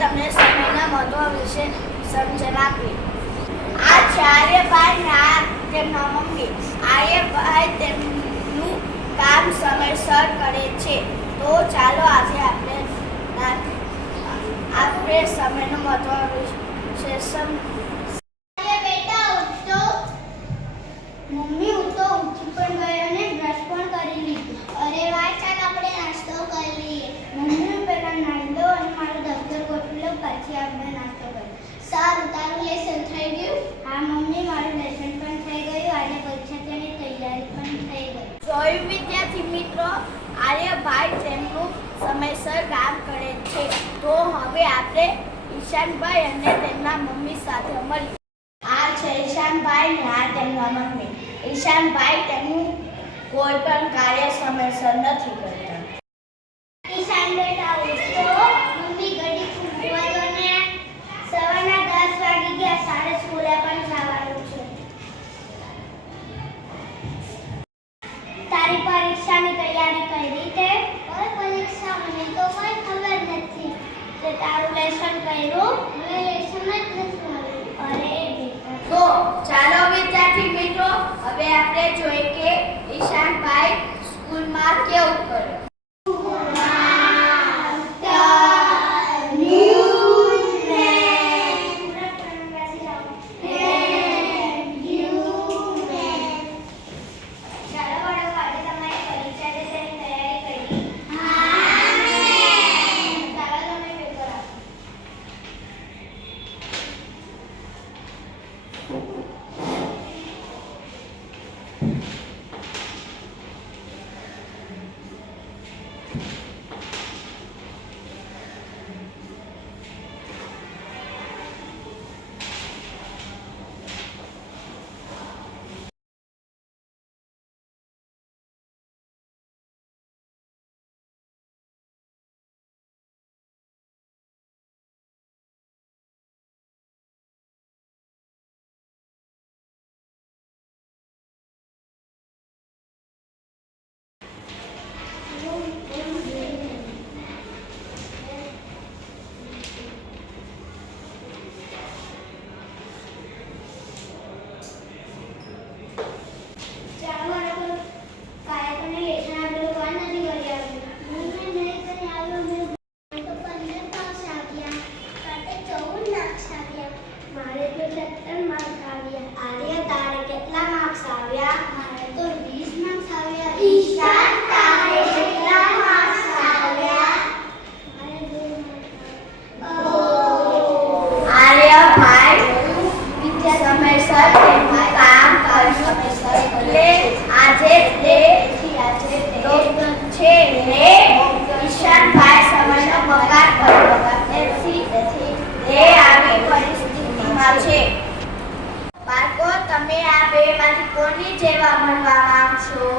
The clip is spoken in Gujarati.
તમને સમયના મહત્વ વિશે સમજણ આપી. આ છે આર્યભાઈ ને આ તેમના મમ્મી. આર્યભાઈ તેમનું કામ સમયસર કરે છે. તો ચાલો આજે આપણે સમયનું મહત્વ વિશે મમ્મી હું તો ઉઠી પણ ગયો અને બ્રશ પણ કરી લીધું. અરે વાહ, ચાલ આપણે નાસ્તો કરી લઈએ. મમ્મી હું પહેલા નાહી લો અને મારું દફતર ગોઠવી લો, પછી આપણે નાસ્તો કરીએ. સારું, તારું લેસન થઈ ગયું? હા મમ્મી, મારું લેસન પણ થઈ ગયું. આજે પરીક્ષા તેની તૈયારી પણ થઈ ગઈ. જોયું વિદ્યાર્થી મિત્રો, આર્યભાઈ તેમનું સમયસર કામ કરે છે. તો હવે આપણે ઈશાનભાઈ અને તેમના મમ્મી સાથે મળીએ. આ છે ઈશાનભાઈ ને આ તેમના મમ્મી. ઈશાનભાઈ તેમનું કોઈ પણ કાર્ય સમયસર નથી કરતા. ઈશાન બેટા ઉઠો, મમ્મી ઘડી ફૂંકવા દો ને. સવારના 10 વાગી ગયા, સારે સ્કૂલે પણ જવાનું છે. તારી પરીક્ષાની તૈયારી કરી તે? ઓય પરીક્ષા, મને તો કોઈ ખબર નથી. તે તારું લેસન કર્યું? મને લેસન જ નથી મળ્યું. અરે બેટા. તો ચાલો વિદ્યાર્થી મિત્રો, હવે આપણે જોઈએ કે ઈશાનભાઈ સ્કૂલમાં કેવું કરે. બાળકો, તમે આ બેમાંથી કોની જેવા ભણવા માંગશો?